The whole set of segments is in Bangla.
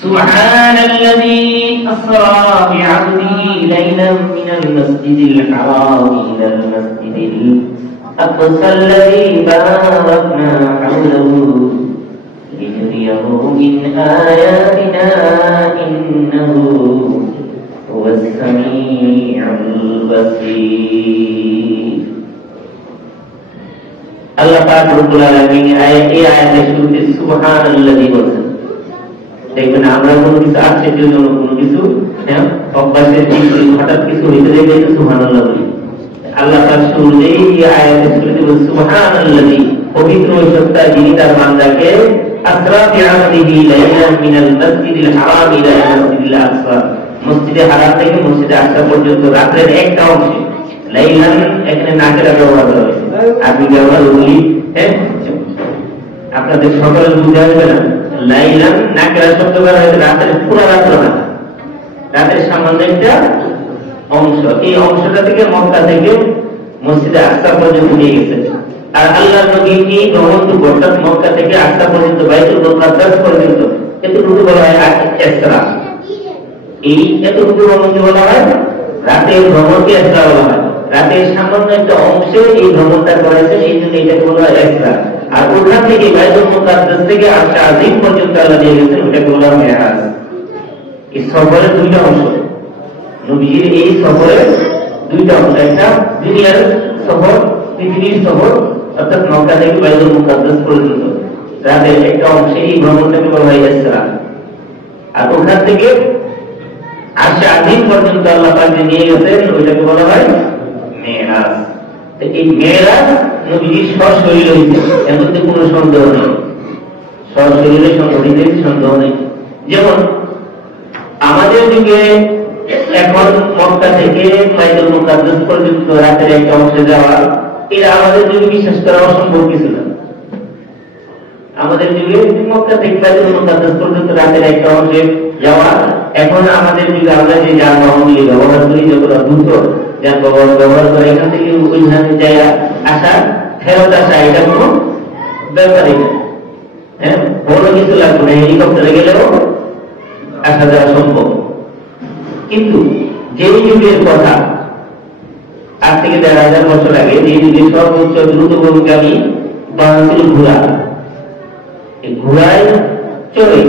সুবহানাল্লাযী আসরা বি'আবদিহি লাইলাম মিনাল মাসজিদিল হারাম ইলাল মাসজিদিল আকসাল্লাযী বারাকনা হাওলাহু লিনুরিয়াহু মিন আয়াতিনা ইন্নাহু হুয়াস সামিউল বাসীর। আল্লাহ পাক রব্বুল আলামিন এই আয়াতে শুরুতে সুবহানাল্লাযী বলেছেন। দেখবেন আমরা কোনো কিছু আশ্চর্যজনক কোনো কিছু অভ্যাসের হঠাৎ কিছু হইতে দেখলে সুবহানাল্লাহ বলি। আল্লাহ পাক শুরুতে এই আয়াতে শুরুতে বলেছেন সুবহানাল্লাযী, পবিত্র সত্তা যিনি তার বান্দাকে আসরা বি'আবদিহি লাইলাম মিনাল মাসজিদিল হারাম ইলা মাসজিদিল আকসা, মসজিদে হারাম থেকে মসজিদে আকসা পর্যন্ত রাতের একটা অংশে, লাইলান এখানে নাকেরা ব্যবহার করা হয়েছে, আমি ব্যবহার বলি আপনাদের সকলে বুঝতে হবে না। লাইলান নাকেরা শব্দ করা হয়েছে রাতের পুরো রাত্র না, রাতের সামান্য একটা অংশ, এই অংশটা থেকে মক্কা থেকে মসজিদে আকসা পর্যন্ত নিয়ে গেছে। আর আল্লাহর নবী এই ভ্রমণটুকু অর্থাৎ মক্কা থেকে আকসা পর্যন্ত বাইতুল মুকাদ্দাস পর্যন্ত এতটুকু বলা হয় ইসরা। এই এতটুকু ভ্রমণকে বলা হয় রাতের ভ্রমণকে ইসরা বলা হয়। রাতের সামান্য একটা অংশে এই ভ্রমণটা করেছেন, এই জন্য এটাকে বলা হয় ইসরা। আর ওখান থেকে বাইতুল মুকাদ্দাস থেকে আরশ আজিম পর্যন্ত আল্লাহ নিয়ে গেছেন, ওটাকে বলা হয় মেরাজ। এই সফরের দুইটা অংশ, নবীর এই সফরের দুইটা অংশ, একটা দুনিয়ার সফর, পৃথিবীর সফর অর্থাৎ মক্কা থেকে বাইতুল মুকাদ্দাস পর্যন্ত রাতের একটা অংশে এই ভ্রমণটাকে বলা হয় ইসরা। আর ওখান থেকে আরশ আজিম পর্যন্ত আল্লাহ পাক নিয়ে গেছেন, ওইটাকে বলা হয় মেরাজ। এই মেরাজ নবীর সশরীরে হয়েছে, এর মধ্যে কোনো সন্দেহ নেই, সশরীরে সংঘটিত সন্দেহ নেই। যেমন আমাদের যুগে এখন মক্কা থেকে বাইতুল মুকাদ্দাস পর্যন্ত রাতের একটা অংশে যাওয়া, এটা আমাদের যুগে বিশ্বাস করা অসম্ভব কিছু না। আমাদের যুগে মক্কা থেকে বাইতুল মুকাদ্দাস পর্যন্ত রাতের একটা অংশে যাওয়া, এখন আমাদের যুগে আমরা যে যানবাহনগুলি ব্যবহার করি, যতটা দ্রুত যানবাহন ব্যবহার করে এখান থেকে ওইখানে যায় আসা, ফেরত আসা, এটা কোনো ব্যাপারই না। হ্যাঁ, বড় কিছু লাগবে না, হেলিকপ্টারে গেলেও আসা যাওয়া সম্ভব। কিন্তু যে যুগের কথা আজ থেকে ১,৫০০ বছর আগে, যে যুগে সর্বোচ্চ দ্রুতগামী বাহন ছিল ঘোড়া, এই ঘোড়ায় চড়ে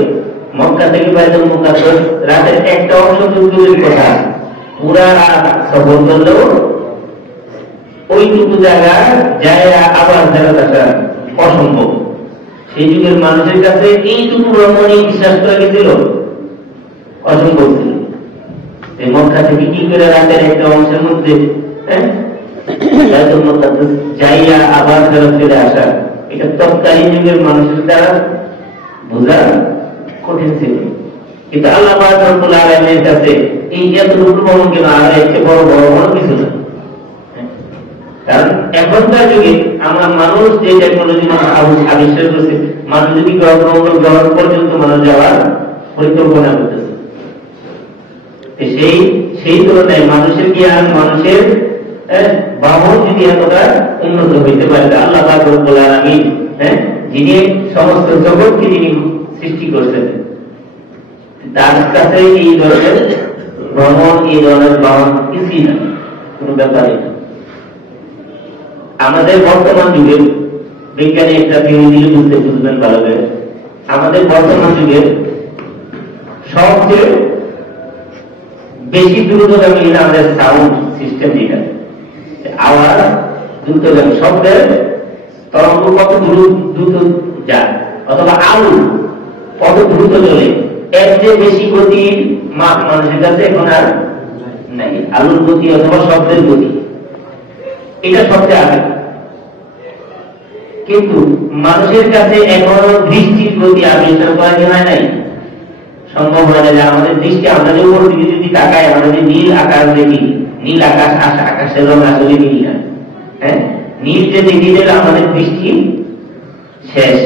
মক্কা থেকে বাইতুল মুকাদ্দাস রাতের একটা অংশ দূরের কথা, পুরা রাত সফর করলেও ওইটুকু জায়গা যায় আবার ফেরত আসা অসম্ভব। সেই যুগের মানুষের কাছে এইটুকু ভ্রমণই বিশ্বাস করা গেছিল অসম্ভব ছিল। মক্কা থেকে কি করে রাতের একটা অংশের মধ্যে বাইতুল মুকাদ্দাস যাইয়া আবার ফেরত চলে আসা, এটা তৎকালীন যুগের মানুষের দ্বারা বোঝা কঠিন ছিল। কিন্তু আল্লাহ পাক রব্বুল আলামিনের কাছে এই এতটুকু ভ্রমণ কেন, আর এর চেয়ে বড় ভ্রমণ কিছু না। কারণ এখনকার যুগে আমরা মানুষ যে টেকনোলজি আবিষ্কার করছে, মানুষ যদি গ্রহণ পর্যন্ত মানুষ যাওয়ার পরিকল্পনা করতেছে, সেই তুলনায় মানুষের জ্ঞান, মানুষের বাহন যদি এতটা উন্নত হইতে পারে, আল্লাহ পাক রব্বুল আলামিন যিনি সমস্ত জগৎকে যিনি সৃষ্টি করছেন, তার কাছে এই ধরনের ভ্রমণ, এই ধরনের বাহন কিছুই না, কোন ব্যাপারই না। আমাদের বর্তমান যুগে বিজ্ঞানী একটা থিওরি দিলে বুঝবেন ভালো করে, আমাদের বর্তমান যুগে সবচেয়ে বেশি দ্রুতগামী আমাদের সাউন্ড সিস্টেম, যেটা আওয়াজ দ্রুতগামী, শব্দের তরঙ্গ কত দ্রুত যায়, অথবা আলু কত দ্রুত চলে, এর যে বেশি গতির মাপ মানুষের কাছে এখন আর নাই। আলুর গতি অথবা শব্দের গতি, এটা সবচেয়ে আগে। কিন্তু মানুষের কাছে এখনো দৃষ্টির গতি আবিষ্কার করা যায় নাই, সম্ভব হয় না। আমাদের দৃষ্টি, আমরা যে উপর দিকে যদি তাকাই, আমরা যে নীল আকাশ দেখি, নীল আকাশ, আকাশের রং আসলে নীল না। হ্যাঁ, নীল যে দেখি দিলে আমাদের দৃষ্টি শেষ,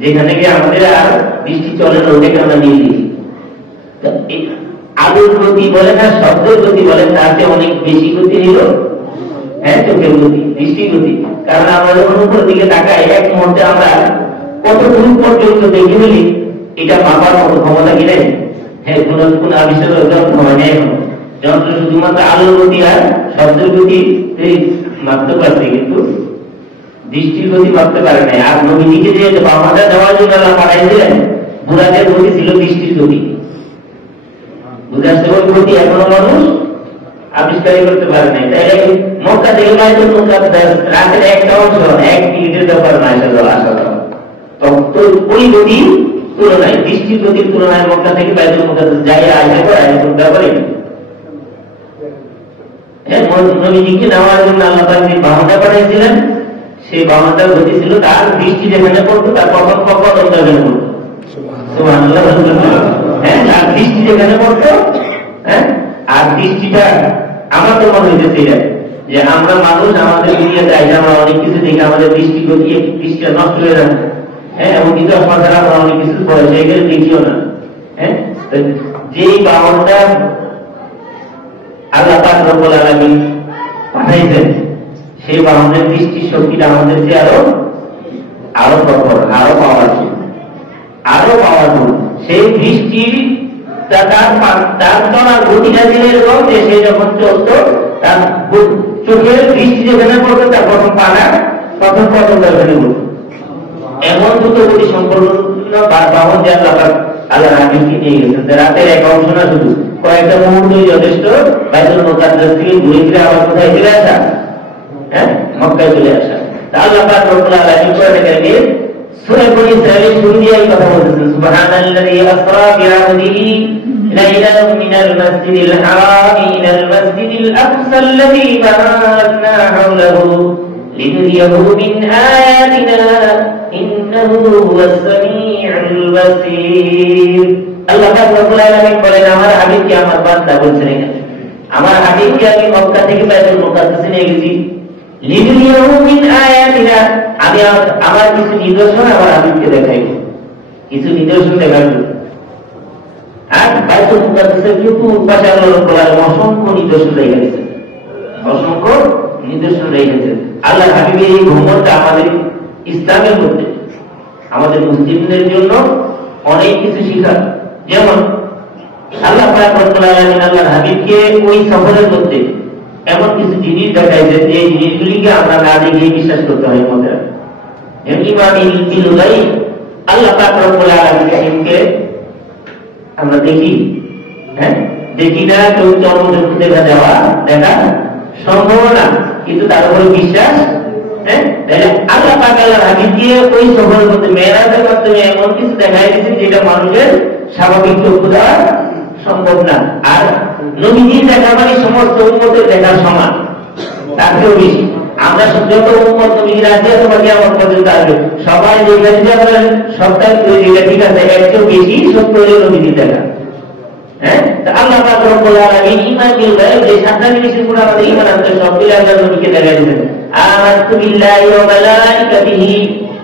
যেখানে গিয়ে আমাদের আর দৃষ্টি চলে না, ওটাকে আমরা নীল দেখি। আলোর গতি বলে না, শব্দের গতি বলে, তার চেয়ে অনেক বেশি গতি নিল চোখের গতি, দৃষ্টি গতি। কারণ আমরা যখন উপর দিকে তাকাই, এক মুহূর্তে আমরা কত দূর পর্যন্ত দেখে ফেলি, এটা মাপার মতো ক্ষমতা কি নেই? হ্যাঁ, কোন আবিষ্কার যন্ত্র হয় না এখন। যন্ত্র শুধুমাত্র আলোর গতি আর শব্দের গতি মাপতে পারছে, কিন্তু দৃষ্টির গতি মাপতে পারে নাই। আর নবীজিকে যে বামাটা দেওয়ার জন্য আল্লাহ পাঠাইছিলেন, বুড়াদের গতি ছিল দৃষ্টির গতি, বুঝাচ্ছে ওই গতি এখনো মানুষ আবিষ্কারই করতে পারে নাই। তাই মক্কা থেকে বাইতুল মুকাদ্দাস রাতের একটা অংশ 1 মিনিটের ব্যাপার না আসা তো ওই গতি তুলনায়, দৃষ্টির গতির তুলনায় মক্কা থেকে বাইতুল মুকাদ্দাস যাই আসা করে কোনো ব্যাপারই না। নবীজিকে নেওয়ার জন্য আল্লাহ পাক যে বাহনটা পাঠিয়েছিলেন, সেই বাহনটার গতি ছিল তার দৃষ্টি যেখানে পড়তো তার কখন কখন অন্তর্গত পড়তো। সুবহানাল্লাহ। হ্যাঁ, তার দৃষ্টি যেখানে পড়তো, হ্যাঁ, আর দৃষ্টিটা আমার তো মনে হইতেছে এটা যে আমরা মানুষ, আমাদের দুনিয়াতে আইসা আমরা অনেক কিছু দেখে আমাদের দৃষ্টি গতি দৃষ্টিটা নষ্ট হয়ে যায়। হ্যাঁ, এবং কিন্তু আপনারা আমরা অনেক কিছু পড়ে সেগুলো দেখিও না। হ্যাঁ, যেই বাহনটা আল্লাহ পাক রব্বুল আলামিন পাঠাইছেন, সেই বাহনের দৃষ্টি শক্তিটা আমাদের যে আরো প্রখর, আরো পাওয়ারফুল। সেই দৃষ্টি তার গতিটা ছিল এরকম যে সে যখন চলতো তার চোখের দৃষ্টি যেখানে পড়তো তার প্রথম পানা প্রথম ওখানে উঠত। এমন দ্রুত গতি সম্পন্ন বাহন যে আল্লাহ হাবিবকে নিয়ে গেছেন। রাতের এক অংশ না, শুধু কয়েকটা মুহূর্তই যথেষ্ট বাইতুল মুকাদ্দাস থেকে ঘুরে ফিরে আবার কোথায় চলে আসা? হ্যাঁ, মক্কায় চলে আসা। আল্লাহ পাক রব্বুল আলামিন কোরআনে সূরা বনী ইসরাঈল শুরু দিয়ে কথা বলতেছেন, সুবহানাল্লাযী আসরা বিআবদিহি লাইলান মিনাল মাসজিদিল হারামি ইলাল মাসজিদিল আকসাল্লাযী বারাকনা হাওলাহু লিনুরিয়াহু মিন আয়াতিনা ইন্নাহু হুয়াস সামিউল বাসীর। আল্লাহ পাক রব্বুল আলামিন বলেন, আমার হাবিবকে, আমার বান্দা বলছেন এখানে, আমার হাবিবকে আমি মক্কা থেকে বাইতুল মুকাদ্দাসে নিয়ে গেছি, লিনুরিয়াহু মিন আয়াতিনা, আমি আমার কিছু নিদর্শন আমার হাবিবকে দেখাইব, কিছু নিদর্শন দেখাইব। আর বাইতুল মুকাদ্দাসের চতুর্পাশে আল্লাহ রাব্বুল আলামিন অসংখ্য নিদর্শন রেখে দিয়েছেন, অসংখ্য নিদর্শন রেখেছেন। আল্লাহ হাবিবের এই ভ্রমণটা আমাদের ইসলামের মধ্যে, আমাদের মুসলিমদের জন্য অনেক কিছু শিখার। যেমন আল্লাহ পাক রব্বুল আলামিন আল্লাহর হাবিবকে ওই সফরের মধ্যে এমন কিছু জিনিস দেখাইছেন যে জিনিসগুলিকে আমরা না দেখে বিশ্বাস করতে হয় মধ্যে। আল্লাহ পাক রব্বুল আলামিনকে আমরা দেখি, হ্যাঁ, দেখি না, কেউ চর্মচক্ষু দেখা সম্ভব না, কিন্তু তার উপরে বিশ্বাস। হ্যাঁ, আল্লাহ পাক আল্লাহর হাবিবকে ওই সফরের মধ্যে মেরাজের মাধ্যমে এমন কিছু দেখাই দিয়েছেন যেটা মানুষের স্বাভাবিক চক্ষু দ্বারা সম্ভব না। আর নবীজির দেখা মানে সমস্ত উম্মতের দেখার সমান, তার চেয়েও বেশি। আমরা যত উম্মত নবীরা আছে তোমার কিয়ামত পর্যন্ত আসবে, সবাই যেখানে যাবেন সবটাই যেটা ঠিক আছে, এর চেয়েও বেশি সত্য হলো নবীজির দেখা। হ্যাঁ, আল্লাহ পাক রব্বুল আলামিন ঈমান বিল গায়ব, যে সাতটা জিনিসের উপর আমাদের ঈমান আনতে সবগুলো আল্লাহ নবীকে দেখাই দিয়েছেন। আমানতু বিল্লাহি ওয়া মালাইকাতিহি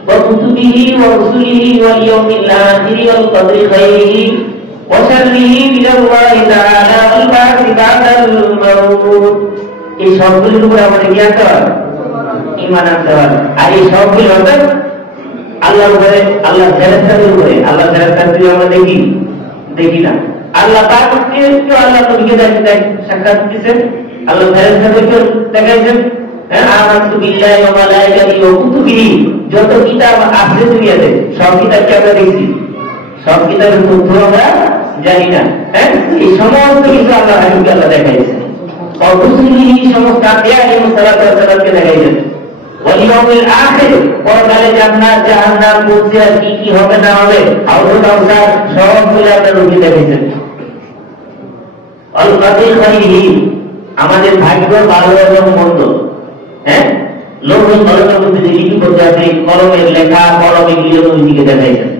ওয়া কুতুবিহি ওয়া রুসুলিহি ওয়াল ইয়াউমিল আখির ওয়াল কদরি খাইরিহি ওয়া শাররিহি মিনাল্লাহি তাআলা ওয়াল বা'থি বা'দাল মাউত। এই সবগুলোর উপর আমাদের কি আনতে হবে? ঈমান আনতে হবে। আর এই সবগুলো অর্থাৎ আল্লাহর উপরে, আল্লাহর ফেরেশতাদের উপরে। আল্লাহর ফেরেশতাদের আমরা দেখি না। আল্লাহ পাককে আল্লাহ নবীকে সাক্ষাৎ দিয়েছেন, আল্লাহ ফেরেশতাদেরকে দেখাইছেন। আমানতু বিল্লাহি ওয়া মালাইকাতিহি ওয়া কুতুবিহি, যত কিতাব আছে দুনিয়াতে সব কিতাবকে আমরা দেখছি, সব কিতাবের তথ্য আমরা জানি না। হ্যাঁ, এই সমস্ত কিছু আল্লাহ হাবিবকে আল্লাহ দেখাইছেন। রসুলিহি, সমস্ত আম্বিয়া আলাইহিস সালাতু ওয়াস সালামকে দেখাইছেন। ওয়াল ইয়াউমিল আখির, পরকালে জান্নাত জাহান্নাম বলছে আর কি হবে না হবে, আউযু কাউসার সবগুলো আল্লাহ নবী দেখাইছেন। আল কদরি খাইরিহি, আমাদের ভাগ্য ভালো এবং মন্দ। হ্যাঁ, লোকের কলমের মধ্যে যে লিপিবদ্ধ আছে, কলমের লেখা, কলমে গিয়ে নবীকে দেখাইছেন।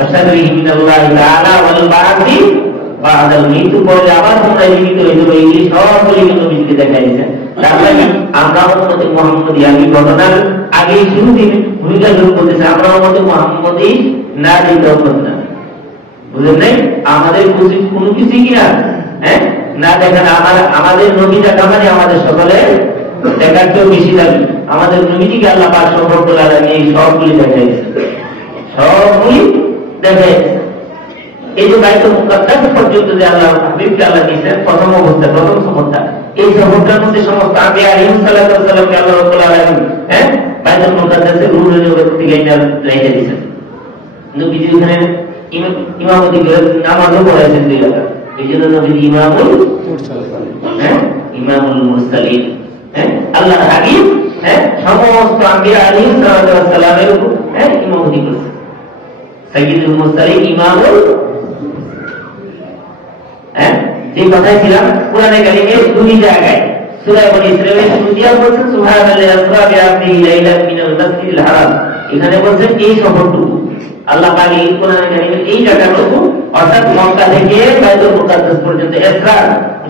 আশহাদু বিল্লাহি তাআলা ওয়াল বা'থি বা'দাল, মৃত্যু পরে আবার তোমরা জীবিত হয়ে যাবে, এই সবগুলো নবীকে দেখাইছেন। তাহলে আমরা উম্মতে মুহাম্মদী, আমি ঘটনার আগে শুরুতে ভূমিকা গ্রহণ করতেছি, আমরা উম্মতে মুহাম্মদী না দিতে উম্মত না, বুঝলেন নাই? আমাদের কোনো কিছু কিনা, হ্যাঁ, না দেখেন আমাদের নবী দেখা মানে আমাদের সকলে দেখার চেয়েও বেশি দাবি। আমাদের নবীজিকে আল্লাহ পাক রব্বুল আলামিন এই সবগুলি দেখাইছে, সবগুলি দেখাইছে। এই যে বাইতুল মুকাদ্দাস পর্যন্ত যে আল্লাহ হাবিবকে আল্লাহ দিয়েছেন প্রথম অবস্থা, প্রথম সফরটা, এই সফরটার মধ্যে সমস্ত আম্বিয়া আলাইহিস সালামকে আল্লাহ রাব্বুল আলামিন বাইতুল মুকাদ্দাসে রূহের জগৎ থেকে এটা রেখে দিয়েছেন। নবীজি ওখানে ইমামতি করে নামাজও পড়াইছেন 2 রাকাত। এই জন্য নবীজি ইমামুল মুরসালিন, আল্লাহর হাবিব সমস্ত আম্বিয়া আলাইহিস সালামের উপর ইমামতি করেছেন। সাইয়্যিদুল মুরসালিন ইমামুল, যে কথাই ছিলাম কোরআনে কারিমে 2 জায়গায় সূরা বনী ইসরাঈলের শুরু দিয়া বলছেন সুবহানাল্লাযী আসরা বিআবদিহি লাইলান মিনাল মাসজিদিল হারাম। এখানে বলছেন এই শহরটুকু আল্লাহ পাক এই কোরআনে কারিমে এই জায়গাটুকু অর্থাৎ মক্কা থেকে বাইতুল মুকাদ্দাস পর্যন্ত ইসরা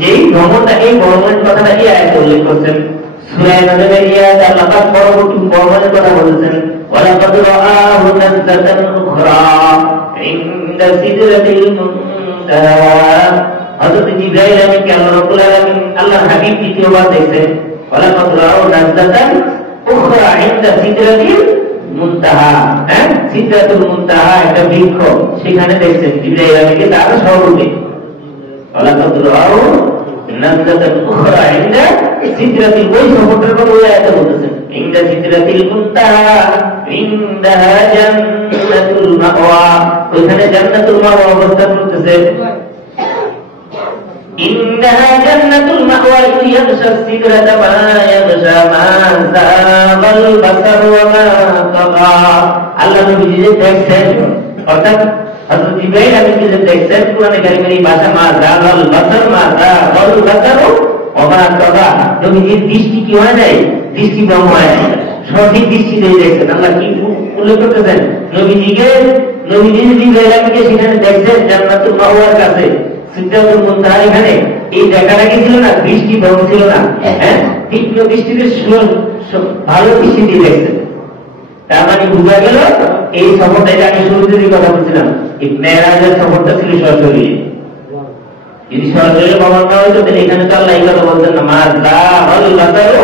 যে ভ্রমণটা, এই ভ্রমণের কথাটা এই আয়াতে উল্লেখ করছেন। সূরা নাজমের এই আয়াতে আল্লাহ পাক পরবর্তী ভ্রমণের কথা বলেছেন, ওয়ালাকাদ রাআহু নাযলাতান উখরা ইনদা সিদরাতিল মুনতাহা। হযরত জিবরাইল আলাইহিস সালাম আল্লাহ রাব্বুল আলামিন আল্লাহর হাবিব দ্বিতীয়বার দেখছেন, ওয়ালাকাদ রাআহু নাযলাতান উখরা ইনদা সিদরাতিল মুনতাহা। সিদরাতুল মুনতাহা একটা বৃক্ষ, সেখানে দেখছেন জিবরাইল আলাইহিস সালাম তার স্বরূপে। ওয়ালাকাদ রাআহু নাযলাতান উখরা ইনদা সিদরাতিল, ওই সফরটার কথা ওই আয়াতে বলতেছেন, ইনদা সিদরাতিল মুনতাহা ইনদাহা জান্নাতুল মাওয়া। ওইখানে জান্নাতুল মাওয়া অবস্থান করতেছে। ইন্নাহা জান্নাতুল মাওয়া ইয়াগশা সিদরাতা মা ইয়াগশা মা যাগাল বাসার ওয়া মা তাগা। আল্লাহ নবী যে দেখছেন, অর্থাৎ হযরত জিবরাইল আলাইহিস সালাম দেখছেন কোরআনে কারিমের এই ভাষা মা যাগাল বাসার মা যাগাল বাসার ওয়া মা তাগা। নবীজির দৃষ্টি কি হয় নাই, দৃষ্টি ভ্রম হয় নাই, সঠিক দৃষ্টি দিয়ে দেখছেন। আল্লাহ কি উল্লেখ করতেছেন, নবীজি জিবরাইল আলাইহিস সেখানে দেখছেন জান্নাতুল মাওয়ার কাছে সিদরাতুল মুনতাহা। এখানে এই দেখাটা কি ছিল না, দৃষ্টি ভ্রম ছিল না, তীক্ষ্ণ দৃষ্টিতে ভালো দৃষ্টি দিয়ে দেখছেন। তার মানে বোঝা গেল এই সফরটা, এটা আমি শুরুতে যে কথা বলছিলাম, এই মেরাজের সফরটা ছিল সরাসরি। যদি সরাসরি প্রমাণ না হইতো তাহলে এখানে তো আল্লাহ এই কথা বলতেন না, মা যাগাল বাসারু।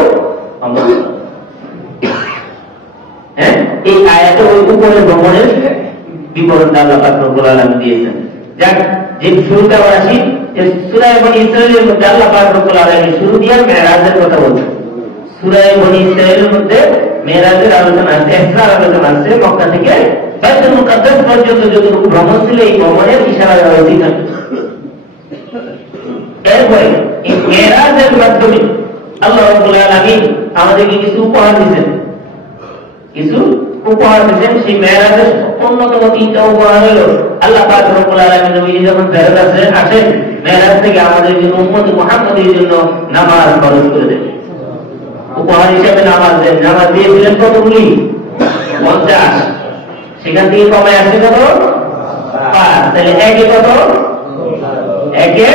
এই আয়াতে ওই উপরে ভ্রমণের বিবরণটা আল্লাহ পাক রব্বুল আলামিন দিয়েছেন। যাক, যে শুরুতে আমরা আসি, সূরা বনী ইসরাঈলের মধ্যে আল্লাহ পাক রব্বুল আলামিন শুরু দিয়ে মেরাজের কথা বলছেন। সূরা বনী ইসরাঈলের মধ্যে মেরাজের আলোচনা আছে, ইসরার আলোচনা আছে। মক্কা থেকে বাইতুল মুকাদ্দাস পর্যন্ত যতটুকু ভ্রমণ ছিল এই ভ্রমণের ইশারা দেওয়া হয়েছে। এরপরে এই মেরাজের মাধ্যমে আল্লাহ রাব্বুল আলামিন আমাদেরকে কিছু উপহার দিয়েছেন, কিছু উপহার দিয়েছেন। সেই মেরাজের অন্যতম 3টা উপহার হলো আল্লাহ পাক রব্বুল আলামিন নবী যখন ফেরত আসেন মেরাজ থেকে আমাদের জন্য উম্মত মুহাম্মদের জন্য নামাজ ফরজ করে দেন, উপহার হিসেবে নামাজ দেন। নামাজ দিয়েছিলেন কতগুলি? 50। সেখান থেকে কমায় আসছে কত? 5। তাহলে একে কত? একে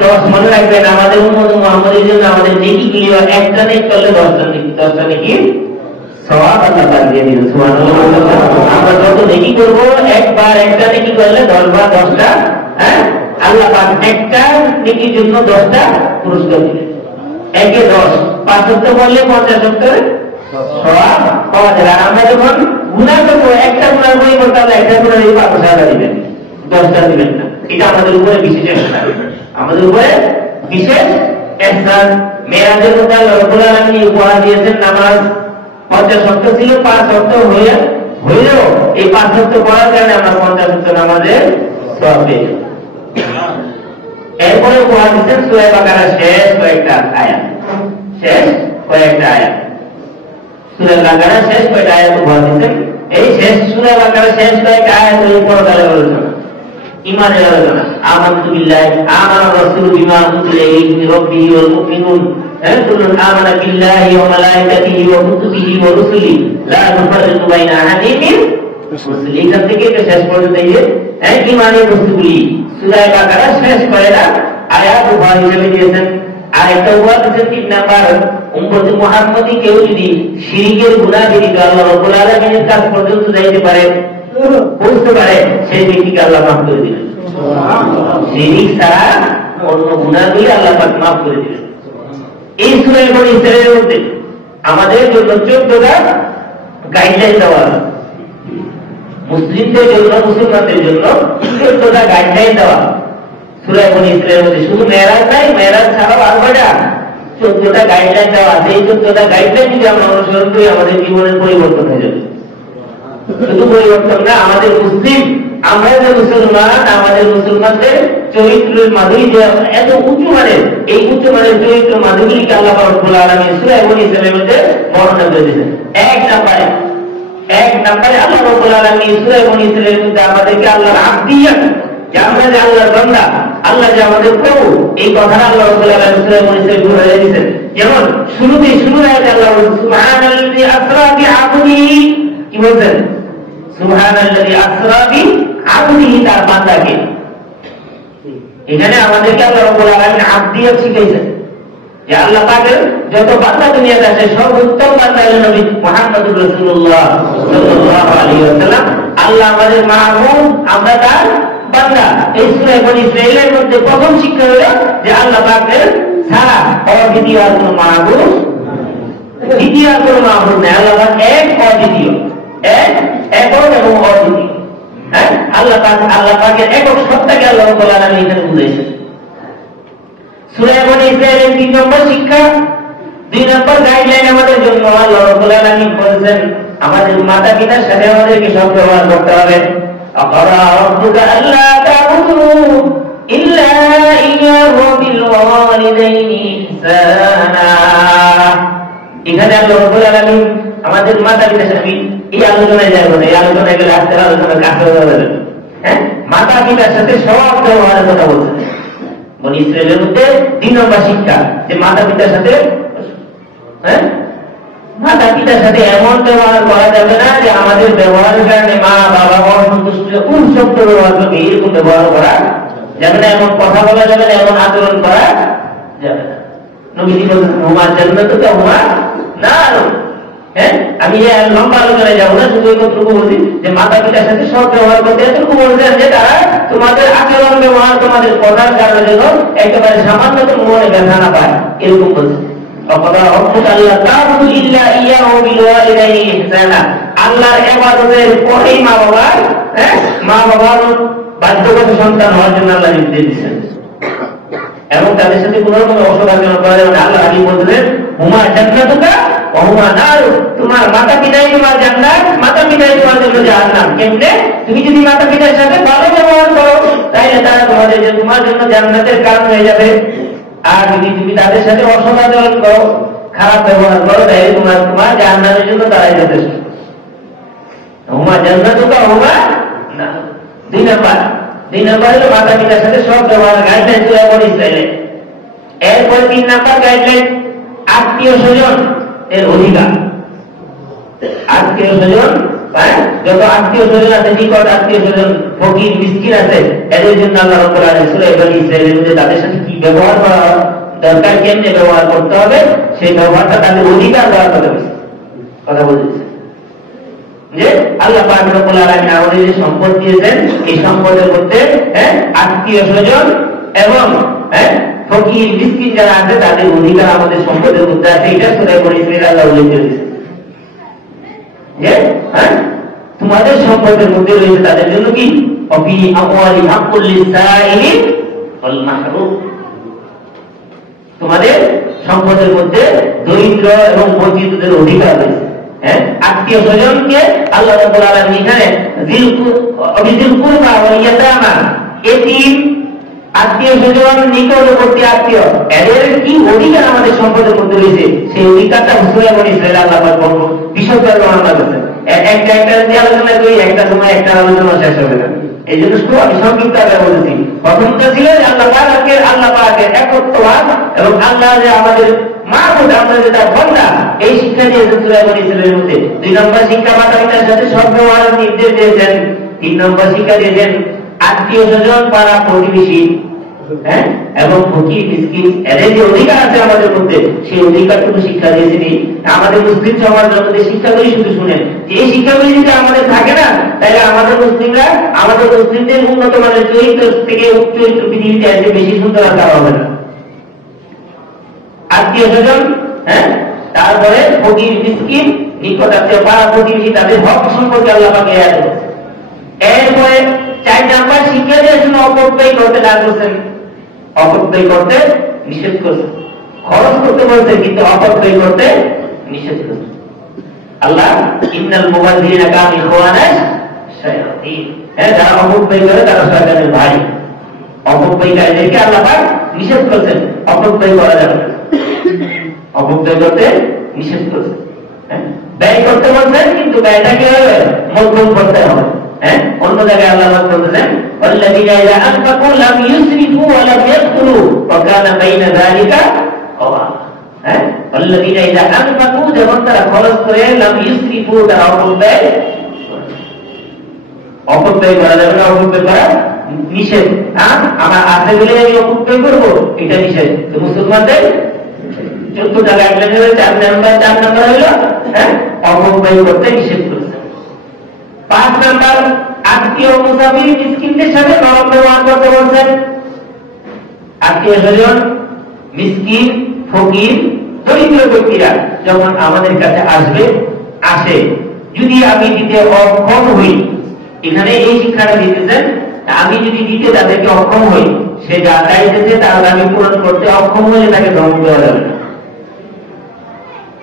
10। মনে রাখবেন আমাদের উম্মত মুহাম্মদের জন্য আমাদের নেকিগুলি একটা নেকি করলে 10টা নেকি সওয়াব আল্লাহ পাক দিয়ে দিবেন। সুবহানাল্লাহ। আমরা যত নেকি করব, একবার একটা নেকি করলে 10 বার 10টা, আল্লাহ পাক একটা নেকির জন্য 10টা পুরস্কার দিবেন। একে 10, 5 ওয়াক্ত পড়লে 50 ওয়াক্তের সওয়াব পাওয়া যাবে। আর আমরা যখন গুনাহ করব, একটা গুনার পরিবর্তে আল্লাহ একটা গুনার 5,000 দিবেন, 10টা দিবেন না। এটা আমাদের উপরে বিশেষ ইহসান, আমাদের উপরে বিশেষ ইহসান। মেরাজের মধ্যে আল্লাহ রাব্বুল আলামিন উপহার দিয়েছেন নামাজ। 50 ওয়াক্ত ছিল, 5 ওয়াক্ত হইলেও এই 5 ওয়াক্ত পড়ার কারণে আমরা 50 ওয়াক্ত নামাজের সওয়াব পেয়ে যাব। এরপরে উপহার দিচ্ছেন সূরা বাকারার শেষ কয়েকটা আয়াত, সূরা বাকারার শেষ কয়েকটা আয়াত উপহার দিচ্ছেন। এই সূরা বাকারার শেষ কয়েকটা আয়াতের উপর আলোচনা, ঈমানের আলোচনা। আমানতু বিল্লাহি, আমানা রাসূলু বিমা উনজিলা ইলাইহি মির রাব্বিহি ওয়াল মুমিনুন কুল্লুন আমানা বিল্লাহি ওয়া মালাইকাতিহি ওয়া কুতুবিহি ওয়া রুসুলিহি লা নুফাররিকু বাইনা আহাদিন মির রুসুলিহি। এখান থেকে শেষ পর্যন্ত এই ঈমানের বস্তুগুলি সূরা বাকারার শেষ কয়েকটা আয়াত উপহার হিসেবে দিয়েছেন। আর একটা উপহার দিয়েছেন 3 নাম্বার, উম্মত মুহাম্মদী কেউ যদি শিরকের গুনাহ থেকে আল্লাহ রাব্বুল আলামিনের কাছ পর্যন্ত যাইতে পারে, বুঝতে পারে, সেই ব্যক্তিকে আল্লাহ মাফ করে দিবেন। শিরক ছাড়া অন্য গুনাহগুলি আল্লাহ পাক মাফ করে দিবেন। এই সূরা বনী ইসরাঈলের মধ্যে আমাদের জন্য 14টা গাইডলাইন দেওয়া আছে। মুসলিমদের জন্য, মুসলমানদের জন্য 14টা গাইডলাইন দেওয়া সূরা বনী ইসরাঈলের মধ্যে। শুধু মেরাজ নাই, মেরাজ ছাড়াও আরো 14টা গাইডলাইন দেওয়া আছে। এই 14টা গাইডলাইন যদি আমরা অনুসরণ করি আমাদের জীবনের পরিবর্তন হয়ে যাবে। শুধু পরিবর্তন না, আমাদের মুসলিম, আমরা যে মুসলমান, আমাদের মুসলমানদের চরিত্রের মাধুরী যে এত উঁচু মানের, এই উঁচু মানের চরিত্র মাধুরীকে আল্লাহ রব্বুল আলামিন সূরা বনী ইসরাঈলের মধ্যে বর্ণনা করে দিয়েছেন। এক নম্বরে আল্লাহ রব্বুল আলামিন সূরা বনী ইসরাঈলের মধ্যে আমাদেরকে আল্লাহর আবদিয়ত, যে আমরা যে আল্লাহর বান্দা, আল্লাহ যে আমাদের প্রভু, এই কথাটা আল্লাহ রব্বুল আলামিন সূরা বনী ইসরাঈলে বলে দিয়েছেন। যেমন শুরু আয়াতে আল্লাহ বলেন সুবহানাল্লাযী আসরা বিআবদিহি, কি বলছেন? সুবহানাল্লাযী আসরা বিআবদিহি, তার বান্দাকে। এখানে আমাদেরকে আল্লাহ রাব্বুল আলামিন আবদিয়ত শিখাইছেন, যে আল্লাহ পাকের যত বান্দা দুনিয়াতে আছে সর্বোত্তম বান্দা হলেন নবী মুহাম্মদুর রাসূলুল্লাহ সাল্লাল্লাহু আলাইহি ওয়াসাল্লাম। আল্লাহ আমাদের মাহবুব, আমরা তার বান্দা। এই সূরা বনী ইসরাঈলের মধ্যে প্রথম শিক্ষা হলো যে আল্লাহ পাকের ছাড়া অদ্বিতীয় আর কোনো মাহবুব, দ্বিতীয় আর কোনো মাহবুব নেই। আল্লাহ পাক এক, অদ্বিতীয়, একক এবং অদ্বিতীয়। হ্যাঁ, আল্লাহ পাকের একক সত্তাকে আল্লাহ রাব্বুল আলামিন এখানে বুঝাইছেন। সূরা বনী ইসরাঈলের 3 নম্বর শিক্ষা, 2 নম্বর গাইডলাইন আমাদের জন্য আল্লাহ রাব্বুল আলামিন বলেছেন আমাদের মাতা পিতার সাথে আমাদেরকে সৎ ব্যবহার করতে হবে। আকারা রাব্বুকা আল্লা তা'বুদু ইল্লা ইয়্যাহু ওয়া বিল ওয়ালিদাইনি ইহসানা। এখানে আল্লাহ রাব্বুল আলামিন আমাদের মাতা পিতার সাথে, এই আলোচনায় যাবো না, এই আলোচনায় গেলে আজকের আলোচনার কাছে হয়ে যাবে। হ্যাঁ, মাতা পিতার সাথে সৎ ব্যবহারের কথা বলছেন বনী ইসরাঈলের মধ্যে। 2 নম্বর শিক্ষা, যে মাতা পিতার সাথে, হ্যাঁ, মাতা পিতার সাথে এমন ব্যবহার করা যাবে না যে আমাদের ব্যবহারের কারণে মা বাবা অসন্তুষ্ট, শব্দ ব্যবহার করবে, এরকম ব্যবহার করা যাবে না, এমন কথা বলা যাবে না, এমন আচরণ করা যাবে না। নবীজি বলছেন হুমা জান্নাতুকা হুমা নারুন। হ্যাঁ, আমি লম্বা আলোচনায় যাবো না, শুধু এইটুকু বলছি যে মাতা পিতার সাথে সৎ ব্যবহার করতে। এতটুকু বলছেন যে তারা তোমাদের আচরণ ব্যবহার, তোমাদের কথার কারণে যেন একেবারে সামান্যতম মনে ব্যথা না পায়, এরকম বলছে। আল্লাহর ইবাদতের পরেই মা বাবার, মা বাবার বাধ্যগত সন্তান হওয়ার জন্য আল্লাহ নির্দেশ দিচ্ছেন, এবং তাদের সাথে কোনো অসদাচরণ করা যাবে না। আল্লাহ আলী বলছেন হুমা জান্নাতুকা ওয়া হুমা নারু, তোমার মাতা পিতাই তোমার জান্নাত, মাতা পিতাই তোমার জন্য জাহান্নাম। কেমনে? তুমি যদি মাতা পিতার সাথে ভালো ব্যবহার করো তাহলে তারা তোমার জন্য জান্নাতের কারণ হয়ে যাবে, আর যদি তুমি তাদের সাথে অসদাচরণ করো, খারাপ ব্যবহার করো, তাহলে তোমার জাহান্নামের জন্য তারাই যথেষ্ট। হুমা জান্নাতুকা ওয়া হুমা নারু। 2 নম্বর হলো মাতা পিতার সাথে সব ব্যবহার, গাইডলাইন সূরা বনী ইসরাঈলে। এরপর 3 নম্বর গাইডলাইন, আত্মীয় স্বজন এর অধিকার। আত্মীয় স্বজন, যত আত্মীয় স্বজন আছে, নিকট আত্মীয় স্বজন, ফকির মিসকিন আছে, এদের জন্য আল্লাহ রাব্বুল আলামিন সূরা বনী ইসরাঈলের মধ্যে তাদের সাথে কি ব্যবহার করা দরকার, কেমনে ব্যবহার করতে হবে, সেই ব্যবহারটা তাদের অধিকার দেওয়ার কথা বলতেছে। যে আল্লাহ পাক রব্বুল আলামিন আমাদের যে সম্পদ দিয়েছেন, এই সম্পদের মধ্যে আত্মীয় স্বজন এবং ফকির মিসকিন যারা আছে তাদের অধিকার আমাদের সম্পদের মধ্যে আছে। এটা সূরা বনী ইসরাঈল আল্লাহ উল্লেখ করেছেন যে তোমাদের সম্পদের মধ্যে রয়েছে তাদের জন্য কি ফি আমওয়ালি হাক্কুল লিসাইলি ওয়াল মাহরুম। তোমাদের সম্পদের মধ্যে দরিদ্র এবং বঞ্চিতদের অধিকার রয়েছে। আত্মীয় স্বজনকে আল্লাহ রাব্বুল আলামিন এখানে যিল কুরবা ওয়াল ইয়াতামা, এতিম, আত্মীয় স্বজন, নিকটবর্তী আত্মীয়, এদের কি অধিকার আমাদের সম্পদের মধ্যে রয়েছে, সেই অধিকারটা সূরা বনী ইসরাঈল আল্লাহ পাক বিশদভাবে বর্ণনা করেছেন। একটা দিয়ে আলোচনা করি, একটা সময় একটা আলোচনা শেষ হবে না, এই জন্য শুধু আমি সংক্ষিপ্ত আকারে বলছি। প্রথমটা ছিল আল্লাহ পাকের একত্ববাদ এবং আল্লাহ যে আমাদের মাহবুব, আমরা যে তার বান্দা, এই শিক্ষা দিয়েছেন সূরা বনী ইসরাঈলের মধ্যে। 2 নম্বর শিক্ষা, মাতা পিতার সাথে সৎ ব্যবহারের নির্দেশ দিয়েছেন। 3 নম্বর শিক্ষা দিয়েছেন আত্মীয় স্বজন, পাড়া প্রতিবেশী এবং ফকির মিসকিন, এদের যে অধিকার আছে আমাদের মধ্যে, সেই অধিকারটুকু শিক্ষা দিয়েছেন। আমাদের মুসলিম সমাজের মধ্যে শিক্ষাগুলি শুধু শুনেন, যে এই শিক্ষাগুলি যদি আমাদের থাকে না, তাহলে আমাদের মুসলিমদের উন্নত মানের চরিত্র থেকে চরিত্র পৃথিবীতে এত বেশি সুন্দর করা হবে না। আত্মীয় স্বজন, তারপরে ফকির মিসকিন নিকটাত্মীয় পাড়া প্রতিবেশী তাদের হক সম্পর্কে আল্লাহ পাক আয়াত করেছেন। এরপরে 4 নাম্বার শিক্ষা দেওয়ার জন্য অপব্যয় করতে না করছেন, অপব্যয় করতে নিষেধ করছেন। খরচ করতে বলছেন কিন্তু অপব্যয় করতে নিষেধ করছেন। আল্লাহ ইন্নাল মুবাযযিরিনা কানু ইখওয়ানাশ শায়াতিন, যারা অপব্যয় করে তারা শয়তানের ভাই। অপব্যয়কারীদেরকে আল্লাহ পাক নিষেধ করছেন, অপব্যয় করা যাবে না, অপব্যয় করতে নিষেধ করছেন। ব্যয় করতে বলছেন কিন্তু ব্যয়টাকে মধ্যম করতে হবে। অন্য জায়গায় আল্লাহ পাক বলতেছেন ওয়াল্লাযীনা ইযা আনফাকু লাম ইউসরিফু ওয়া লাম ইয়াকতুরু ওয়া কানা বাইনা যালিকা কাওয়ামা। ওয়াল্লাযীনা ইযা আনফাকু, যখন তারা খরচ করে, লাম ইউসরিফু, তারা অপব্যয় করা যাবে না, অপব্যয় করা নিষেধ। আমার আছে বলে আমি অপব্যয় করবো, এটা নিষেধ। তো মুসলমানদের 14 টাকা 4 নাম্বার হইল অপব্যয় করতে নিষেধ করেছে। 5 নাম্বার আত্মীয় মুসাফির মিসকিনদের সাথে নরম ব্যবহার করতে বলছেন। আত্মীয় স্বজন, মিসকিন, ফকির, দরিদ্র ব্যক্তিরা যখন আমাদের কাছে আসে, যদি আমি দিতে অক্ষম হই, এখানে এই শিক্ষাটা দিতেছেন, আমি যদি দিতে তাদেরকে অক্ষম হই, সে যা চাইতেছে তার দাবি পূরণ করতে অক্ষম হলে তাকে ধমক দেওয়া যাবে না,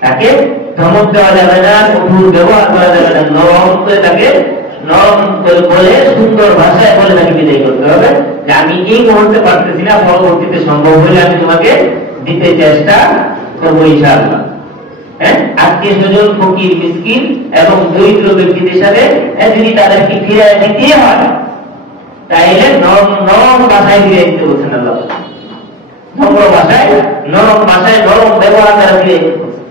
তাকে ধমক দেওয়া যাবে না, কঠোর ব্যবহার করা যাবে না। নরম করে তাকে, নরম করে বলে, সুন্দর ভাষায় বলে তাকে বিদায় করতে হবে যে আমি এই মুহূর্তে পারতেছি না, পরবর্তীতে সম্ভব হলে আমি তোমাকে দিতে চেষ্টা করবো ইনশাআল্লাহ। আত্মীয় স্বজন, ফকির, মিসকিন এবং দরিদ্র ব্যক্তিদের সাথে যদি তাদেরকে ফিরে দিতে হয়, তাইলে নরম ভাষায় ফিরে দিতে বলছেন আল্লাহ। নম্র ভাষায়, নরম ভাষায়, নরম ব্যবহার দ্বারা ফিরে দিতে বলছেন।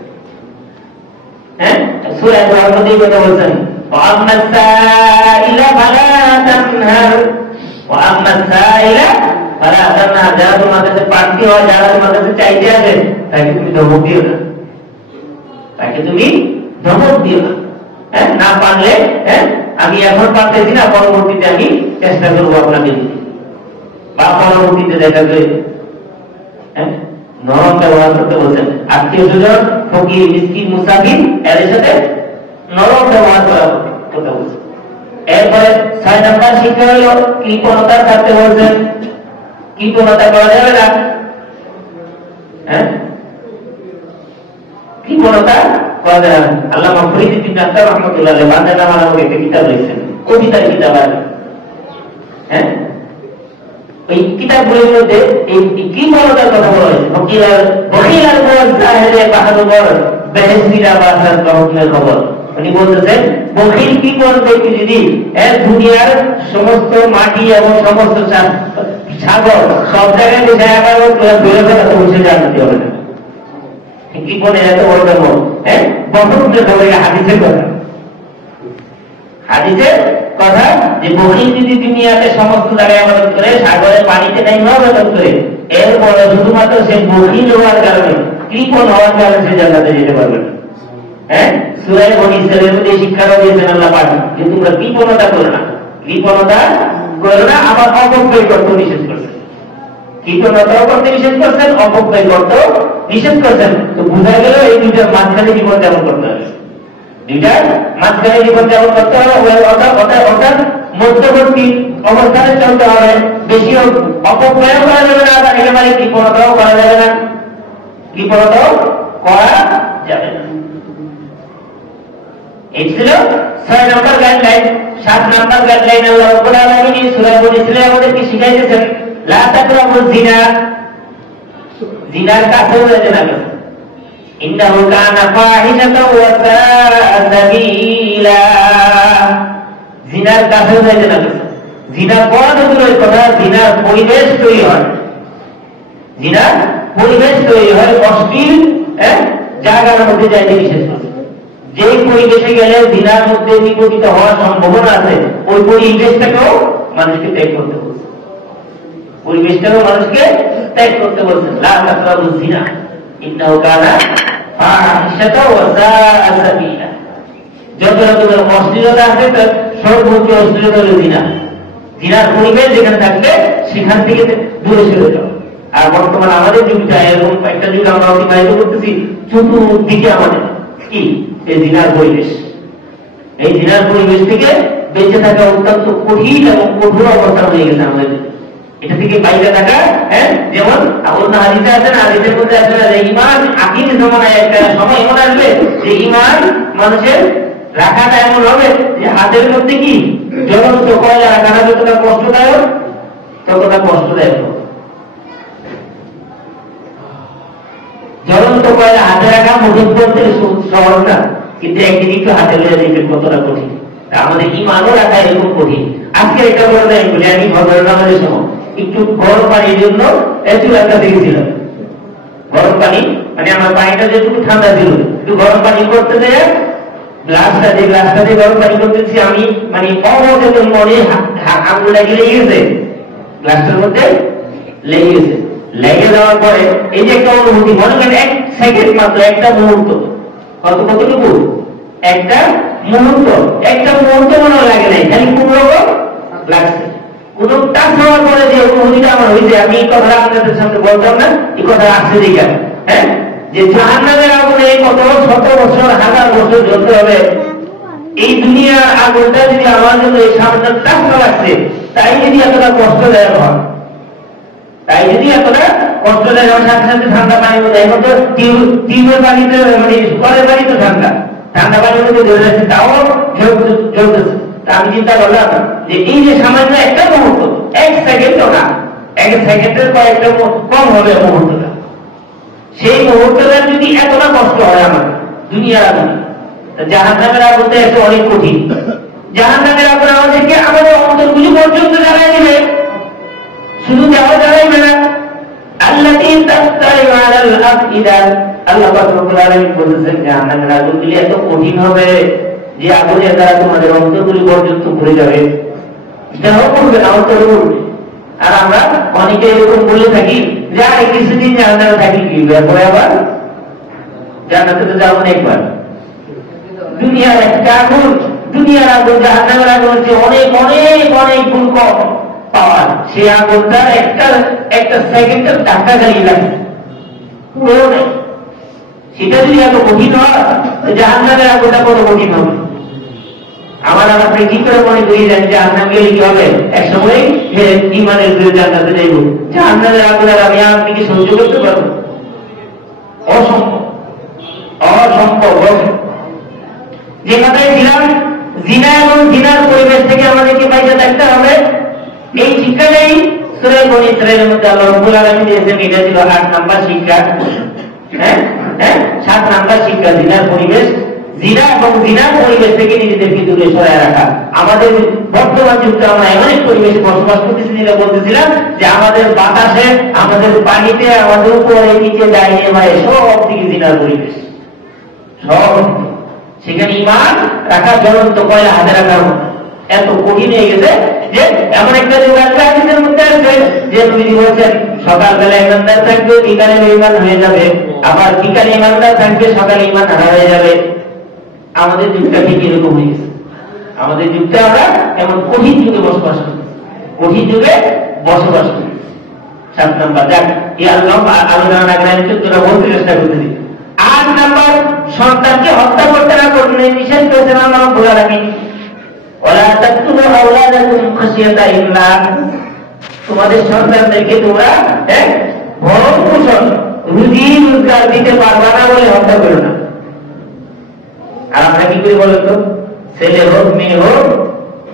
সূরা আল-মুজাদ্দিদ কথা বলছেন وَأَمَّا السَّائِلَ فَلَا تَنْهَرْ وَأَمَّا السَّائِلَ فَلَا تَنْهَرْ। যারা তোমার কাছে প্রার্থী হয়, যারা তোমার কাছে চাইতে আসে, তাকে তুমি ধমক দিও না, তাকে তুমি ধমক দিও না। না পারলে আমি এখন পারতেছি না, পরবর্তীতে আমি চেষ্টা করবো আপনাকে দিতে, বা পরবর্তীতে দেখা যায়। নরম ব্যবহার করতে বলছেন। আত্মীয় স্বজন, ফকির, মিসকিন, মুসাফির, এদের সাথে নরম ব্যবহার করতে বলছেন। এরপরে 6 নাম্বার শিক্ষা হলো কৃপণতা থাকতে বলছেন। কৃপণতা করা যাবে না। কৃপণতা করা যাবে না। আল্লামা ফরিদ ইবনে আত্তার রাহমাতুল্লাহ আলাইহি বান্দা নামে একটা কিতাব লিখেছেন, কবিতার কিতাব আছে। ওই কিতাবগুলোর মধ্যে এই কৃপণতার কথা বলা হয়েছে। বখিলার জাহেরে বাহাদুর বেহেশতিরা বাসার রহমের খবর। উনি বলতেছেন বখিল কৃপণ ব্যক্তি যদি দুনিয়ার সমস্ত মাটি এবং সমস্ত সাগর সব জায়গায় দেশে আবার ধরে ফেলা, তো বসে জানতে হবে না। কৃপণের এত বড় ব্যাপার, বহরুদের খবর, হাদিসের কথা, হাদিসের কথা যে বখিল যদি দুনিয়াতে সমস্ত জায়গায় আবাদত করে, সাগরের পানিতে নাই আবাদত করে, এরপরে শুধুমাত্র সে বখিল হওয়ার কারণে, কৃপণ হওয়ার কারণে সে জান্নাতে যেতে পারবে না। সূরা বনী ইসরাঈলের মধ্যে শিক্ষা দিয়েছেন আল্লাহ পাক যে তোমরা কৃপণতা করো না, কৃপণতা করো না, আবার অপব্যয় করতে নিষেধ করছেন। কৃপণতাও করতে নিষেধ করছেন, অপব্যয় করতেও নিষেধ করছেন। তো বোঝা গেল এই দুইটার মাঝখানে জীবন যাপন করতে হবে, দুইটার মাঝখানে জীবন যাপন করতে হবে, অর্থাৎ মধ্যবর্তী অবস্থানে চলতে হবে। বেশি অপব্যয় করা যাবে না, আবার একেবারে কৃপণতাও করা যাবে না, কৃপণতাও করা যাবে না। এই ছিল 6 নম্বর গাইডলাইন। 7 নম্বর গাইডলাইন আল্লাহ রাব্বুল আলামিন সূরা বনী ইসরাঈল আমাদেরকে শিখাইতেছেন লা তাকরাবুজ জিনা, জিনার কাছেও যেতে না। ইন্নাহু কানা ফাহিশাতাও ওয়া সাআ সাবিলা, জিনার কাছেও যেতে না। জিনা করা তো দূরের কথা, জিনার পরিবেশ তৈরি হয়, জিনার পরিবেশ তৈরি হয় অশ্লীল জায়গার মধ্যে যাইতে নিষেধ করে। যে পরিবেশে গেলে জিনার মধ্যে নিপতিত হওয়ার সম্ভাবনা আছে, ওই পরিবেশটাকেও মানুষকে ত্যাগ করতে বলছে, পরিবেশটাকেও মানুষকে ত্যাগ করতে বলছেন। লা তাকরাবুজ জিনা ইন্নাহু কানা ফাহিশাতাও ওয়া সাআ সাবিলা। যত রকমের অশ্লীলতা আছে তার সর্বোচ্চ অশ্লীলতা হলো জিনা। জিনার পরিবেশ যেখানে থাকলে সেখান থেকে দূরে সরে যাও। আর বর্তমানে আমাদের যুগটা এরকম একটা যুগ আমরা অতিবাহিত করতেছি, চতুর্দিকে আমাদের কি এই জিনার পরিবেশ, এই জিনার পরিবেশ থেকে বেঁচে থাকা অত্যন্ত কঠিন এবং কঠোর অবস্থা হয়ে গেছে আমাদের। এটা থেকে বাইরে থাকা, হ্যাঁ, যেমন অন্য হাদিসে আছে না, হাদিসের মধ্যে আছে না যে ইমান আকিম জমানায় একটা সময় এমন আসবে যে ইমান মানুষের রাখাটা এমন হবে যে হাতের মধ্যে কি জ্বলন্ত কয়লা রাখাটা যতটা কষ্টদায়ক ততটা কষ্টদায়ক হবে। জ্বলন্ত কয়লা হাতে রাখা মজুত করতে সহজ না, কিন্তু একদিন একটু হাতে লয়ে দেখবেন কতটা কঠিন। আমাদের ইমানও রাখা এরকম কঠিন। আজকে এটা বলে নাই বলে আমি ভদ্র নামাজের সময় একটু গরম পানির জন্য চুলার কাছে গেছিলাম। গরম পানি মানে আমার পানিটা যেটুকু ঠান্ডা ছিল, একটু গরম পানি করতে দেয় গ্লাসটা দিয়ে গরম পানি করতেছি আমি, মানে অবচেতন মনে আঙুলটা লেগে গেছে, গ্লাসটার মধ্যে লেগে গেছে। লেগে যাওয়ার পরে এই যে একটা অনুভূতি, মনে করেন 1 সেকেন্ড মাত্র, একটা মুহূর্ত, কতটুকু একটা মুহূর্ত মনে লাগে নাই, খালি কোন রকম লাগছে। কোন টাচ হওয়ার পরে যে অনুভূতিটা আমার হয়েছে, আমি এই কথাটা আপনাদের সামনে বলতাম না, এই কথা আসছে দেখা, হ্যাঁ, যে জাহান্নামের আগুনে কত শত বছর হাজার বছর জ্বলতে হবে, এই দুনিয়ার আগুনটা যদি আমার জন্য এই সামনে টাচ লাগছে, তাই যদি এতটা কষ্টদায়ক হয়, সাথে সাথে ঠান্ডা পানির মধ্যে এখন তো টিউবের পানিতে মানে কলের পানি তো ঠান্ডা পানির মধ্যে ধরে রাখছে, তাও জ্বলতেছে। আমি চিন্তা করলাম যে এই যে সামান্য একটা মুহূর্ত, 1 সেকেন্ডও না, 1 সেকেন্ডের কয়েকটা কম হবে মুহূর্তটা, সেই মুহূর্তটা যদি এতটা কষ্ট হয় আমার দুনিয়ার আগুন, জাহান্নামের আগুনটা এসে অনেক কঠিন। জাহান্নামের আগুন আমাদেরকে আমাদের অন্তরগুলি পর্যন্ত জ্বালাই দিবে, শুধু জ্বালাইবে না, আল্লাযী তাসতারি আলাল আফইদা, আল্লাহ পাক রব্বুল আলামিন বলেছেন জাহান্নামের আগুনগুলি এত কঠিন হবে যে আগুনের দ্বারা তোমাদের অন্তরগুলি পর্যন্ত পুড়ে যাবে, দেহ পুড়বে না, অন্তর পুড়বে। আর আমরা অনেকে এরকম বলে থাকি যে আর কিছুদিন জাহান্নামে থাকি, কি ব্যাপারে আবার জান্নাতে তো যাবো না একবার। দুনিয়ার একটা আগুন, দুনিয়ার আগুন জাহান্নামের আগুন হচ্ছে অনেক অনেক অনেক গুণ কম পাওয়ার, সে আগুনটা একটা সেকেন্ডের ধাক্কা খালি লাগে, পুরো নেই। সেটা যদি এত কঠিন হয়, জাহান্নামের আগুনটা কত কঠিন হবে। আমার আপনি কি করে মনে করি দেন জাহান্নাম গেলে কি হবে, একসময় ইমানের বিরুদ্ধে জান্নাতে যাইব, জাহান্নামের আগুন আর আমি আপনি কি সহ্য করতে পারবো? অসম্ভব, অসম্ভব। যে কথায় ছিলাম, জিনা এবং জিনার পরিবেশ থেকে আমাদেরকে বাইরে থাকতে হবে, এই শিক্ষাটাই সূরা বনী ইসরাঈলের মধ্যে আল্লাহ রাব্বুল আলামিন দিয়েছেন। এটা ছিল 8 নাম্বার শিক্ষা, 7 নাম্বার শিক্ষা, জিনার পরিবেশ, জিনা এবং জিনার পরিবেশ থেকে নিজেদেরকে দূরে সরায় রাখা। আমাদের বর্তমান যুগে আমরা এমন এক পরিবেশে বসবাস করতেছি, যেটা বলতেছিলাম যে আমাদের বাতাসে, আমাদের পানিতে, আমাদের উপরে নিচে ডাইনে বামে সব দিকে জিনার পরিবেশ, সব সেখানে ঈমান রাখা জ্বলন্ত কয়লা হাতে রাখার মতো এত কঠিন হয়ে গেছে যে এমন একটা যুগ আসবে, হাদিসের মধ্যে আসবে যে নবীজি বলেছেন সকালবেলা ইমানদার থাকবে, বিকালে বেঈমান হয়ে যাবে, আবার বিকালে ইমানদার থাকবে, সকালে ঈমান হারা হয়ে যাবে। আমাদের যুগটা ঠিক এরকম হয়ে গেছে। আমাদের যুগটা আমরা এমন কঠিন যুগে বসবাস করি, কঠিন যুগে বসবাস করি। 7 নাম্বার, যাক এই আলোচনা না করে আমি 14টা বলতে চেষ্টা করতেছি। 8 নাম্বার, সন্তানকে হত্যা করতে না করলে নিষেধ করেছেন আল্লাহ রাব্বুল আলামিন, ওয়ালা তাকতুলু আওলাদাকুম খাশিয়াতা ইমলাক, তোমাদের সন্তানদেরকে তোমরা ভরণ পোষণ, রুজি রোজগার দিতে পারবা না বলে হত্যা করো না। আর আমরা কি করি বলো তো, ছেলে হোক মেয়ে হোক,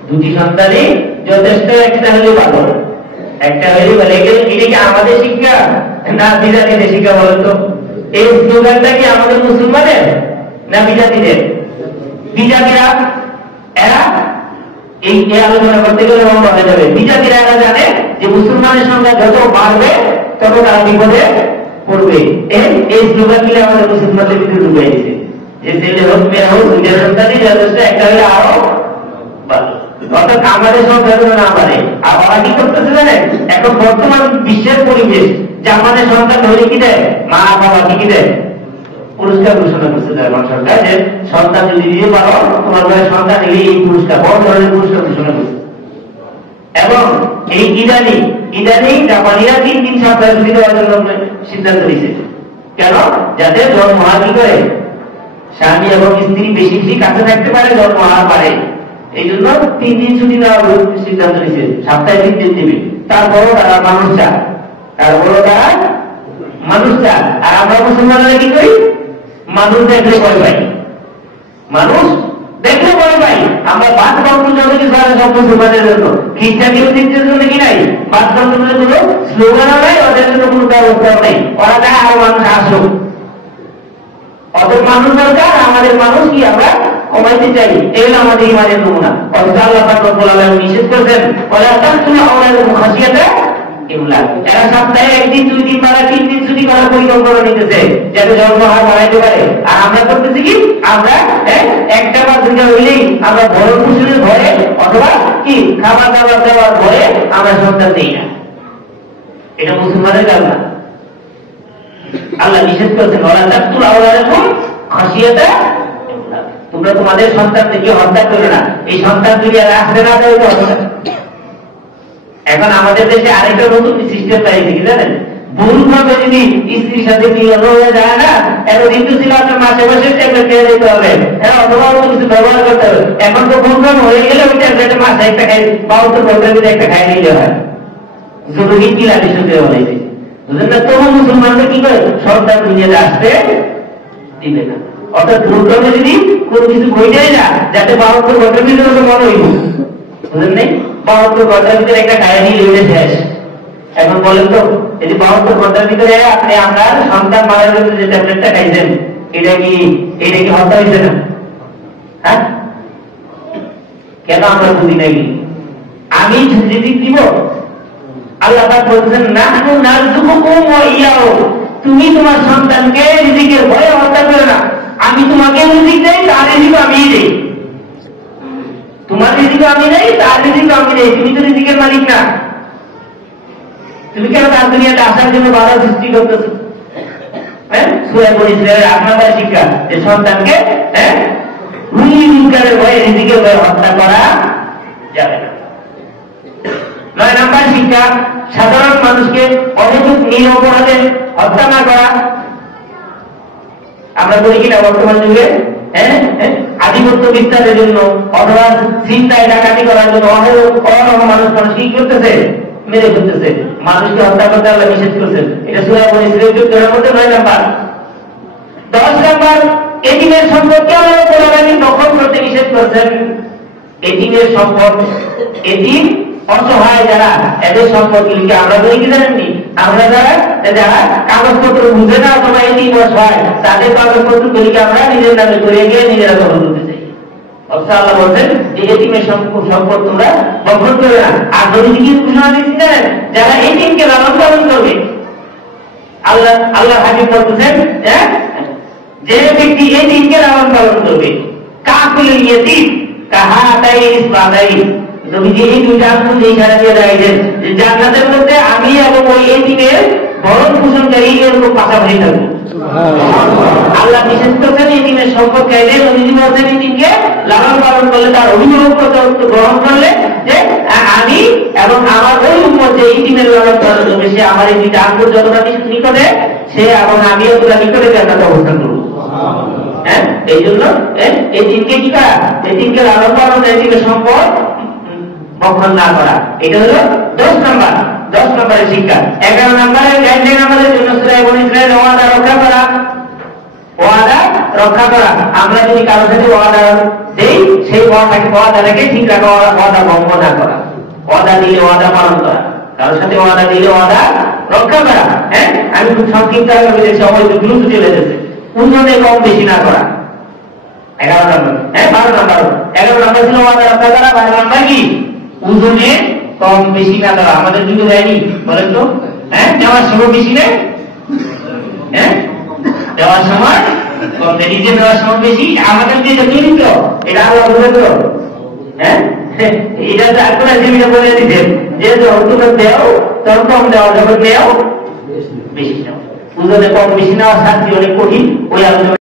2টি সন্তানই যথেষ্ট, একটা হলে ভালো, একটা হলে ভালো। এটা কি আমাদের শিক্ষা না বিজাতিদের শিক্ষা বলো তো? এই স্লোগানটা কি আমাদের মুসলমানের না বিজাতিদের? বিজাতিরা এরা এই আলোচনা করতে গেলে লম্বা হয়ে যাবে। বিজাতিরা এরা জানে যে মুসলমানের সংখ্যা যত বাড়বে তত তারা বিপদে পড়বে। এই স্লোগান গুলো আমাদের মুসলমানদের ভিতরে ঢুকে গেছে যে ছেলে হোক মেয়ে হোক, 2টা সন্তানই যথেষ্ট, একটা হলে আরো ভালো। অর্থাৎ আমাদের সংখ্যা না বাড়ে। আবার কি করতেছে জানেন, এখন বর্তমান বিশ্বের পরিবেশ যে আমাদের সন্তান হলে কি দেয়, মা বাবা কি দেয়, পুরস্কার ঘোষণা করছে জার্মান সরকার যে সন্তান যদি দিতে পারো তোমার ঘরে সন্তান নিলে এই পুরস্কার, বড় ধরনের পুরস্কার ঘোষণা করছে। এবং এই ইদানি জাপানিরা 3 সপ্তাহ ছুটি দেওয়ার জন্য সিদ্ধান্ত নিয়েছে। কেন? যাতে জন্ম হওয়া কি করে স্বামী এবং স্ত্রী বেশি বেশি কাছে থাকতে পারে, জন্ম হওয়া পারে। এই জন্য 3 দিন ছুটি নেওয়ার সিদ্ধান্ত নিয়েছে, সপ্তাহে 3 দিন দিবে। তারপরও তারা মানুষ চায়, তারপরও তারা মানুষ চায়। আর আমরা মুসলমানরা কি করি? মানুষ দেখলে ভয় পাই, মানুষ দেখলে ভয় পাই। আমরা বাদ বন্ধ যত কিছু আছে সব মুসলমানের জন্য, খ্রিস্টান ইহুদিদের জন্য কি নাই? বাদ বন্ধনের কোনো স্লোগানও নাই, ওদের জন্য কোনো ব্যবস্থাও নেই। ওরা চায় আরো মানুষ আসুক, ওদের মানুষ দরকার, আমাদের মানুষ কি আমরা কমাইতে চাই। এগুলো আমাদের ইমানের নমুনা। অথচ আল্লাহ পাক রব্বুল আলামিন নিষেধ করেছেন, ওয়ালা তাকতুলু আওলাদাকুম খাশিয়াতা ইমলাক। এরা সপ্তাহে 1 দিন 2 দিন বা 3 দিন ছুটি করার পরিকল্পনা নিতেছে যাতে জন্ম হার বাড়াইতে পারে। আর আমরা করতেছি কি? আমরা একটা বা দুইটা হইলেই আমরা ভরণ পোষণের ভয়ে অথবা কি খাবার দাবার দেওয়ার ভয়ে আমরা সন্তান দিই না। এটা মুসলমানের কাজ না। আল্লাহ নিষেধ করেছেন, ওয়ালা তাকতুলু আওলাদাকুম খাশিয়াতা ইমলাক। তোমরা তোমাদের সন্তানকে হত্যা করো না। এই সন্তান যদি আর আসবে না তাহলে তো হবে না। এখন আমাদের দেশে আরেকটা নতুন সিস্টেম পাইছে কি জানেন? ভুলভাবে যদি স্ত্রীর সাথে মিলন হয়ে যায় না, এতদিন তো ছিল আপনার মাসে মাসে ট্যাবলেট খেয়ে দিতে হবে, হ্যাঁ, অথবা অন্য কিছু ব্যবহার করতে হবে। এখন তো ভুলভাবে হয়ে গেলে ওই ট্যাবলেটে মাসে একটা খাই বা তো প্রোগ্রামে একটা খাই নিলে হয়। জরুরি কি লাগে শুনতে বলেছে, বুঝলেন না? তবু মুসলমানরা কি করে? সন্তান দুনিয়াতে আসতে দিবে না। অর্থাৎ ভুলভাবে যদি কোনো কিছু বইটাই না, যাতে 72 ঘন্টার ভিতরে মনে হইব, বুঝলেন নাই? 72 ঘন্টার ভিতরে একটা কাহিনী লইলে শেষ। এখন বলেন তো, এই যে 72 ঘন্টার ভিতরে আপনি আপনার সন্তান মারার জন্য যে ট্যাবলেটটা খাইছেন, এটা কি হত্যা হয়েছে না? হ্যাঁ, কেন আমরা বুঝি নাকি? আমি রিজিক দিব? আল্লাহ পাক বলছেন, নাহনু নারযুকুকুম ওয়া ইয়াহু। তুমি তোমার সন্তানকে রিজিকের ভয়ে হত্যা করো না। আমি তোমাকে রিজিক দেই, তার রিজিক আমি দেই। তোমার রিজিক আমি নেই, তার রিজিক আমি নেই। তুমি তো রিজিকের মালিক না। তুমি কেন তার দুনিয়াতে আসার জন্য বাধা সৃষ্টি করতেছো? হ্যাঁ, সূরা বনী ইসরাঈলের 8 নম্বর শিক্ষা, যে সন্তানকে রুজির ভয়ে, রিজিকের ভয়ে হত্যা করা যাবে না। 9 নম্বর শিক্ষা, সাধারণ মানুষকে অহেতুক নিরপরাধে হত্যা না করা। আমরা বলি কিনা বর্তমান যুগে আধিপত্য বিস্তারের জন্য অথবা চিন্তায় ডাকাতি করার জন্য অহরহ মানুষ কি করতেছে? মেরে ফেলতেছে। মানুষকে হত্যা করতে আল্লাহ নিষেধ করেছেন। এটা সূরা বনী ইসরাঈল 14 মধ্যে 9 নাম্বার। 10 নাম্বার, এতিমের সম্পদকে আল্লাহ রাব্বুল আলামিন দখল করতে নিষেধ করেছেন। এতিমের সম্পদ, এতিম অসহায় যারা, এদের সম্পদগুলিকে আমরা বলি কি জানেননি? আমরা যারা কাগজপত্র বুঝে না অথবা এতিম অসহায়, তাদের কাগজপত্রগুলিকে আমরা নিজের নামে করে গিয়ে নিজেরা দখল করতে চাই। আল্লাহ বলছেন যে এতিমের সম্পদ তোমরা দখল করবে না। আর যদি কি ঘোষণা দিচ্ছি জানেন? যারা এতিমকে লালন পালন করবে, আল্লাহ হাবিব বলতেছেন যে ব্যক্তি এতিমকে লালন পালন করবে, কাফিল ইয়েতিম কাহাতাই ইসবাদাই। নবীজি এই দুইটা আঙ্গুল ইশারা দিয়ে দেখাইছেন যে জান্নাতের মধ্যে আমি এবং ওই এতিমের ভরণ পোষণকারী এরকম পাশাপাশি থাকবো। আল্লাহ নিষেধ করেছেন এতিমের সম্পদ খাইলে, নবীজি বলছেন এতিমকে লালন পালন করলে, তার অভিভাবকত্ব গ্রহণ করলে, যে আমি এবং আমার ওই উম্মত যে এতিমের লালন পালন করবে, সে আমার এই দুইটা আঙ্গুল যতটা নিকটে, সে এবং আমি অতটা নিকটে জান্নাতে অবস্থান করবো। হ্যাঁ, এই জন্য এতিমকে কি করা? এতিমকে লালন পালন, এতিমের সম্পদ ভক্ষণ না করা। এটা হলো 10 নম্বরের শিক্ষা। 11 নম্বরের গাইডলাইন আমাদের জন্য সূরা বনী ইসরাঈলের ওয়াদা রক্ষা করা। ওয়াদা রক্ষা করা, আমরা যদি কারোর সাথে ওয়াদা দেই, সেই ওয়াদাটাকে ঠিক রাখা, ওয়াদা ভঙ্গ না করা। ওয়াদা দিলে ওয়াদা পালন করা, কারোর সাথে ওয়াদা দিলে ওয়াদা রক্ষা করা। হ্যাঁ, আমি খুব সংক্ষিপ্ত বলেছি, সময় তো দ্রুত চলে যাচ্ছে। ওজনে কম বেশি না করা। 11 নম্বর। হ্যাঁ, 12 নম্বর। 11 নম্বর ছিল ওয়াদা রক্ষা করা। 12 নম্বর কি? ওজনে কম বেশি না করা। আমাদের যুগে যায়নি বলেন তো? হ্যাঁ, নেওয়ার সময় বেশি নেই, হ্যাঁ, দেওয়ার সময় কম, নিজে দেওয়ার সময় বেশি। আমাদের যে চরিত্র, এটা আল্লাহ বলে তো, হ্যাঁ, এটা তো আপনারা যেটা বলে দিতেন যে যখন দেও তখন কম দেওয়া, যখন দেও বেশি নেওয়া। ওজনে কম বেশি নেওয়া শাস্তি অনেক কঠিন। ওই আলোচনা